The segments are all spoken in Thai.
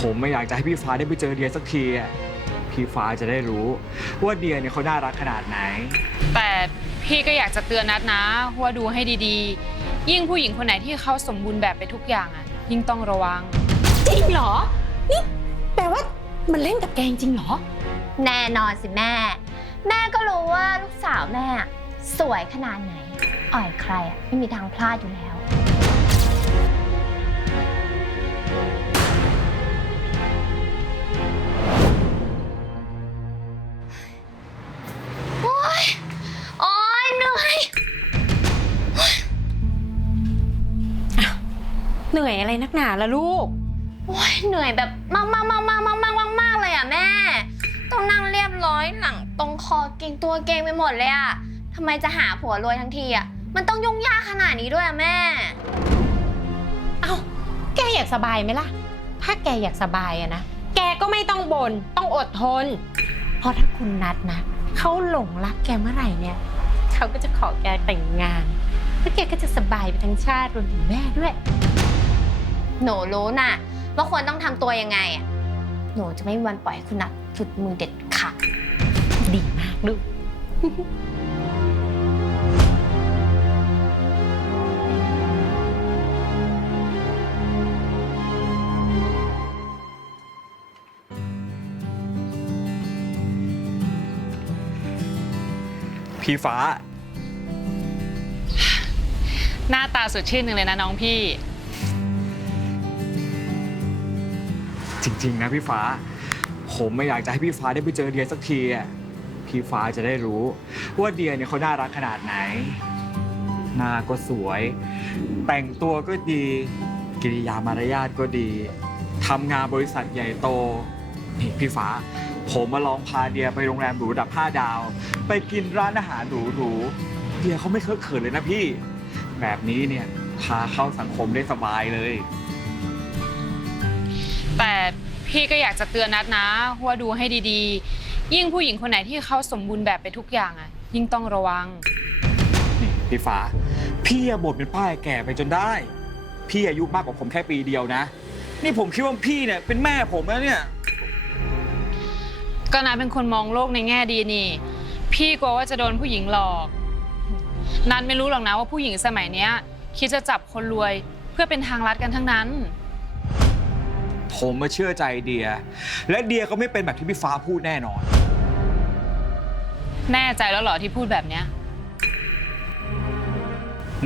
ผมไม่อยากจะให้พี่ฟ้าได้ไปเจอเดียสักทีอะพี่ฟ้าจะได้รู้ ว่าเดียเนี่ยเขาน่ารักขนาดไหน แต่พี่ก็อยากจะเตือนนัดนะว่าดูให้ดีๆ ยิ่งผู้หญิงคนไหนที่เขาสมบูรณ์แบบไปทุกอย่างอะ ยิ่งต้องระวัง จริงเหรอ นี่แปลว่ามันเล่นกับแกจริงเหรอ แน่นอนสิแม่ แม่ก็รู้ว่าลูกสาวแม่อะสวยขนาดไหน อ่อยใครอะไม่มีทางพลาดอยู่แล้ว อยอะไรนักหนาละลูก โอ๊ยเหนื่อยแบบมากมากมากมากมากมากมากมากเลยอะแม่ ต้องนั่งเรียบร้อยหลังตรงคอเก่งตัวเก่งไปหมดเลยอะทำไมจะหาผัวรวยทั้งทีอะ มันต้องยุ่งยากขนาดนี้ด้วยอะแม่ เอ้า แกอยากสบายไหมล่ะ ถ้าแกอยากสบายอะนะ แกก็ไม่ต้องบน่น ต้องอดทน เพราะถ้าคุณนัดนะ เขาหลงรักแกเมื่อไหร่เนี่ย เขาก็จะขอแกแต่งงาน แล้วแกก็จะสบายไปทั้งชาติรวมถึงแม่ด้วย หนูรู้น่ะว่าควรต้องทำตัวยังไงอะหนูจะไม่มีวันปล่อยให้คุณนัดสุดมือเด็ดขาดดีมากลูก พี่ฟ้า หน้าตาสดชื่นหนึ่งเลยนะน้องพี่ จริง ๆ นะพี่ฟ้า ผมไม่อยากจะให้พี่ฟ้าได้ไปเจอเดียสักทีอะพี่ฟ้าจะได้รู้ ว่าเดียเนี่ยเขาน่ารักขนาดไหน หน้าก็สวย แต่งตัวก็ดี กิริยามารยาทก็ดีทำงานบริษัทใหญ่โตนี่พี่ฟ้า ผมมาลองพาเดียไปโรงแรมหรูระดับ 5 ดาว ไปกินร้านอาหารหรูๆเดียเขาไม่เคอะเขินเลยนะพี่ แบบนี้เนี่ยพาเข้าสังคมได้สบายเลย แต่พี่ก็อยากจะเตือนนัดนะว่าดูให้ดีๆ ยิ่งผู้หญิงคนไหนที่เขาสมบูรณ์แบบไปทุกอย่างอะ ยิ่งต้องระวัง นี่พี่ฟ้า พี่อะบ่นเป็นป้ายแก่ไปจนได้ พี่อายุมากกว่าผมแค่ปีเดียวนะ นี่ผมคิดว่าพี่เนี่ยเป็นแม่ผมแล้วเนี่ย ก็นัดเป็นคนมองโลกในแง่ดีนี่ พี่กลัวว่าจะโดนผู้หญิงหลอก นัดไม่รู้หรอกนะว่าผู้หญิงสมัยเนี้ย คิดจะจับคนรวยเพื่อเป็นทางลัดกันทั้งนั้น ผมมาเชื่อใจเดีย และเดียก็ไม่เป็นแบบที่พี่ฟ้าพูดแน่นอน แน่ใจแล้วเหรอที่พูดแบบเนี้ย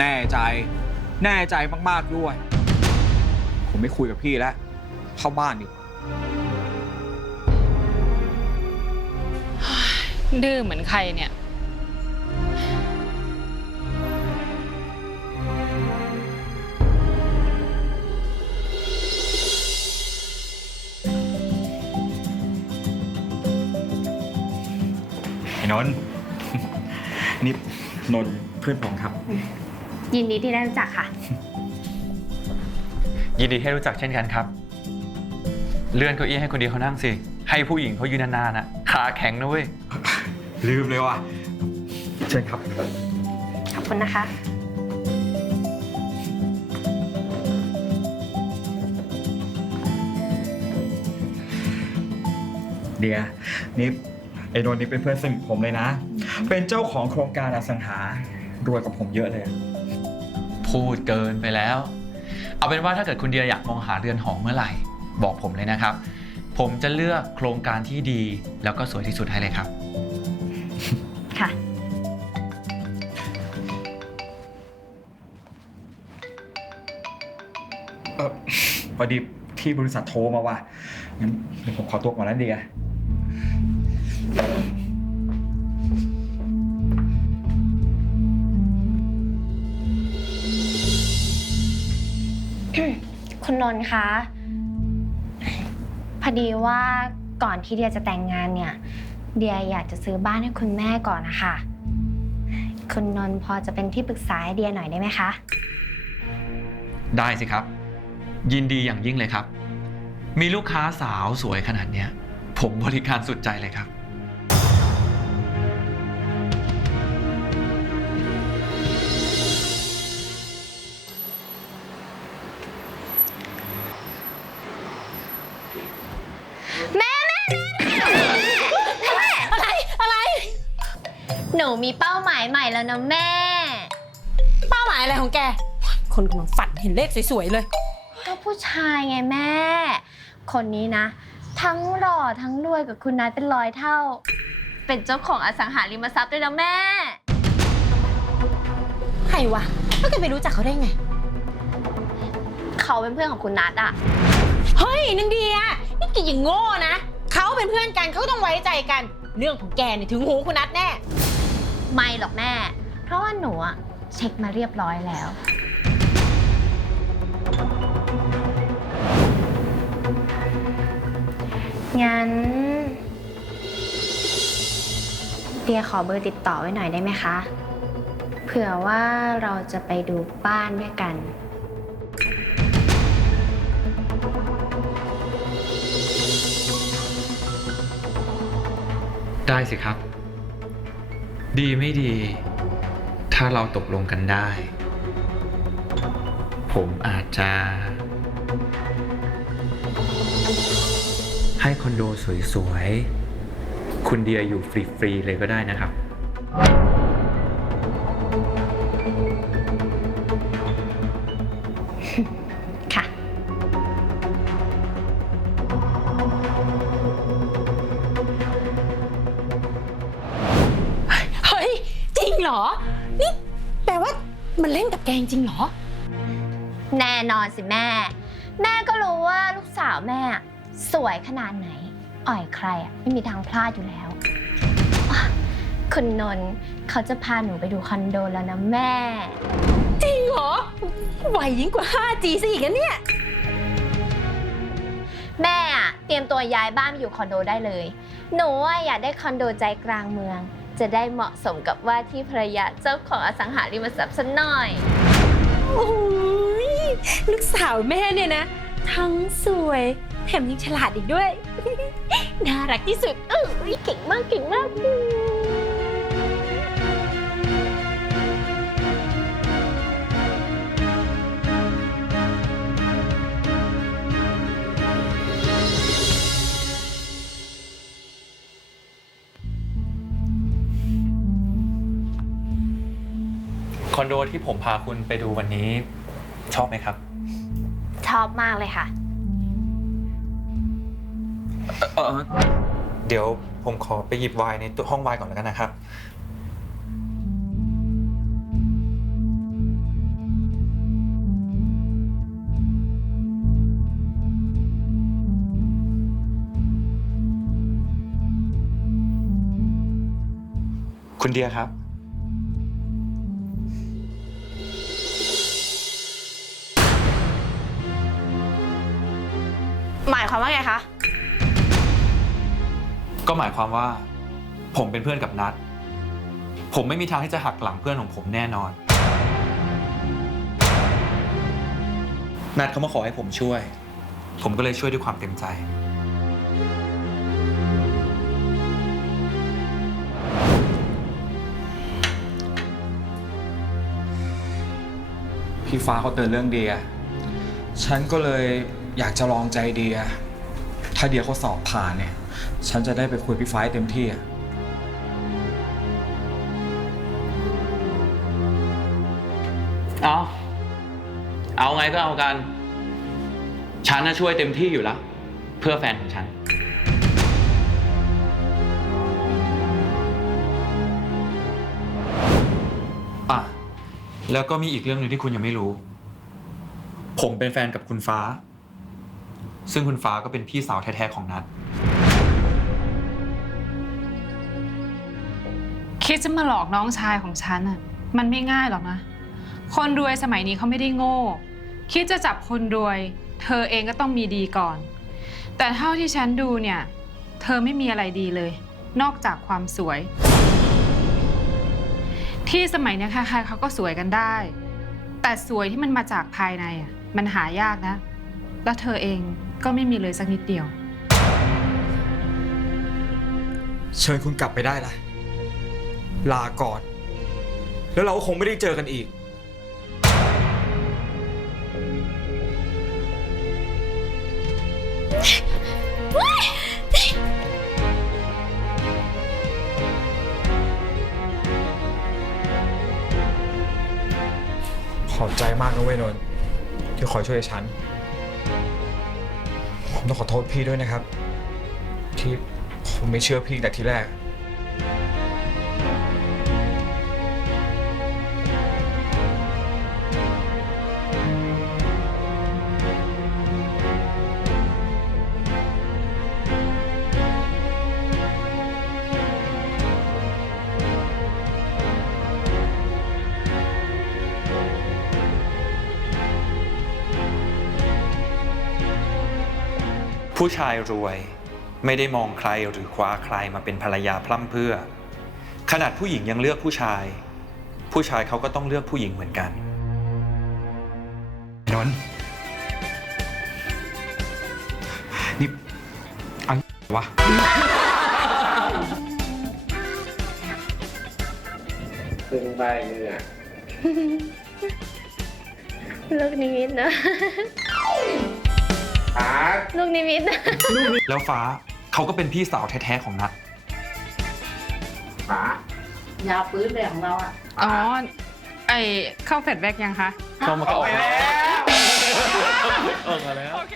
แน่ใจ แน่ใจมากๆด้วย ผมไม่คุยกับพี่แล้ว เข้าบ้านดิดื้อเหมือนใครเนี่ย อ้นนท์นี่นนท์เพื่อนผมครับ ยินดีที่ได้รู้จักค่ะ ยินดีให้รู้จักเช่นกันครับ เลื่อนเก้าอี้ให้คนเดียวเขานั่งสิ ให้ผู้หญิงเขายืนนานๆน่ะขาแข็งนะเว้ย ลืมเลยว่ะเชิญครับ ขอบคุณนะคะ เดียนี่ ไอ้นนท์นี่เป็นเพื่อนสนิทผมเลยนะ เป็นเจ้าของโครงการอสังหารวยกับผมเยอะเลย พูดเกินไปแล้ว เอาเป็นว่าถ้าเกิดคุณเดียอยากมองหาเรือนหอเมื่อไหร่ บอกผมเลยนะครับ ผมจะเลือกโครงการที่ดี แล้วก็สวยที่สุดให้เลยครับ ค่ะ เออพอดีที่บริษัทโทรมาว่ะงั้นเดี๋ยวผมขอตัวก่อนนะเดีย นนท์คะ พอดีว่าก่อนที่เดียจะแต่งงานเนี่ย เดียอยากจะซื้อบ้านให้คุณแม่ก่อนนะคะ คุณนนท์พอจะเป็นที่ปรึกษาให้เดียหน่อยได้ไหมคะ ได้สิครับ ยินดีอย่างยิ่งเลยครับ มีลูกค้าสาวสวยขนาดเนี้ย ผมบริการสุดใจเลยครับ นูมีเป้าหมายใหม่แล้วนะแม่ เป้าหมายอะไรของแก คนกำลังฝันเห็นเลขสวยๆเลย ก็ผู้ชายไงแม่ คนนี้นะ ทั้งหล่อทั้งรวยกับคุณนายเป็นร้อยเท่า เป็นเจ้าของอสังหาริมทรัพย์ด้วยนะแม่ ใครวะแล้วแกไปรู้จักเขาได้ไง เขาเป็นเพื่อนของคุณนัทอะเฮ้ยนังเดียนี่แกอย่างโง่นะ เขาเป็นเพื่อนกันเขาต้องไว้ใจกัน เรื่องของแกเนี่ยถึงหูคุณนัทแน่ ไม่หรอกแม่ เพราะว่าหนูอะเช็คมาเรียบร้อยแล้ว งั้น เดียขอเบอร์ติดต่อไว้หน่อยได้ไหมคะ เผื่อว่าเราจะไปดูบ้านด้วยกัน ได้สิครับ ดีไม่ดี ถ้าเราตกลงกันได้ ผมอาจจะ ให้คอนโดสวยๆ คุณเดียอยู่ฟรี ๆ เลยก็ได้นะครับ เล่นกับแกจริงเหรอ แน่นอนสิแม่ แม่ก็รู้ว่าลูกสาวแม่ สวยขนาดไหน อ่อยใครอะไม่มีทางพลาดอยู่แล้วอะคุณนนท์เขาจะพาหนูไปดูคอนโดแล้วนะแม่ จริงเหรอไวยิ่งกว่า 5G ซะอีกนะเนี่ย แม่อะเตรียมตัวย้ายบ้านไปอยู่คอนโดได้เลย หนูอะอยากได้คอนโดใจกลางเมือง จะได้เหมาะสมกับว่าที่ภรรยาเจ้าของอสังหาริมทรัพย์สัหน่อย โอ้ยลูกสาวแม่เนี่ยนะ ทั้งสวยแถมยังฉลาดอีกด้วย น่ารักที่สุดเออเก่งมากเก่งมาก คอนโดที่ผมพาคุณไปดูวันนี้ ชอบไหมครับ ชอบมากเลยค่ะ เออเดี๋ยวผมขอไปหยิบไวน์ในตู้ห้องไวน์ก่อนแล้วกันนะครับ คุณเดียครับ ความว่าไงคะ ก็หมายความว่า ผมเป็นเพื่อนกับนัด ผมไม่มีทางที่จะหักหลังเพื่อนของผมแน่นอน นัดเขามาขอให้ผมช่วย ผมก็เลยช่วยด้วยความเต็มใจ พี่ฟ้าเขาเตือนเรื่องเดีย ฉันก็เลยอยากจะลองใจเดีย ถ้าเดียเขาสอบผ่านเนี่ย ฉันจะได้ไปคุยพี่ฟ้าให้เต็มที่อะเอา เอาไงก็เอากัน ฉันน่ะช่วยเต็มที่อยู่แล้ว เพื่อแฟนของฉัน อะ แล้วก็มีอีกเรื่องหนึ่งที่คุณยังไม่รู้ ผมเป็นแฟนกับคุณฟ้า ซึ่งคุณฟ้าก็เป็นพี่สาวแท้ๆของนัทคิดจะมาหลอกน้องชายของฉันอะมันไม่ง่ายหรอกนะ คนรวยสมัยนี้เขาไม่ได้โง่ คิดจะจับคนรวย เธอเองก็ต้องมีดีก่อน แต่เท่าที่ฉันดูเนี่ย เธอไม่มีอะไรดีเลย นอกจากความสวย ที่สมัยเนี้ยใครๆเขาก็สวยกันได้ แต่สวยที่มันมาจากภายในอะมันหายากนะ แล้วเธอเองก็ไม่มีเลยสักนิดเดียว เชิญคุณกลับไปได้ละลาก่อน แล้วเราก็คงไม่ได้เจอกันอีก ขอบใจมากนะเวนน์ที่คอยช่วยฉัน ผมต้องขอโทษพี่ด้วยนะครับ ที่ผมไม่เชื่อพี่แต่ทีแรก ผู้ชายรวยไม่ได้มองใครหรือคว้าใครมาเป็นภรรยาพร่ำเพรื่อ ขนาดผู้หญิงยังเลือกผู้ชาย ผู้ชายเขาก็ต้องเลือกผู้หญิงเหมือนกันนนท์นี่อันวะ ซึ่งไปเนี่ยลูกนิมิตนะ อาร์ตลูกนิมิต แล้วฟ้าเขาก็เป็นพี่สาวแท้ๆของนัทป๋ายาปื้นเลยของเราอะอ๋อ ไอเข้าเฟดแบ็กยังคะ เข้ามาก็ออกไปแล้วออกมาแล้วโอเค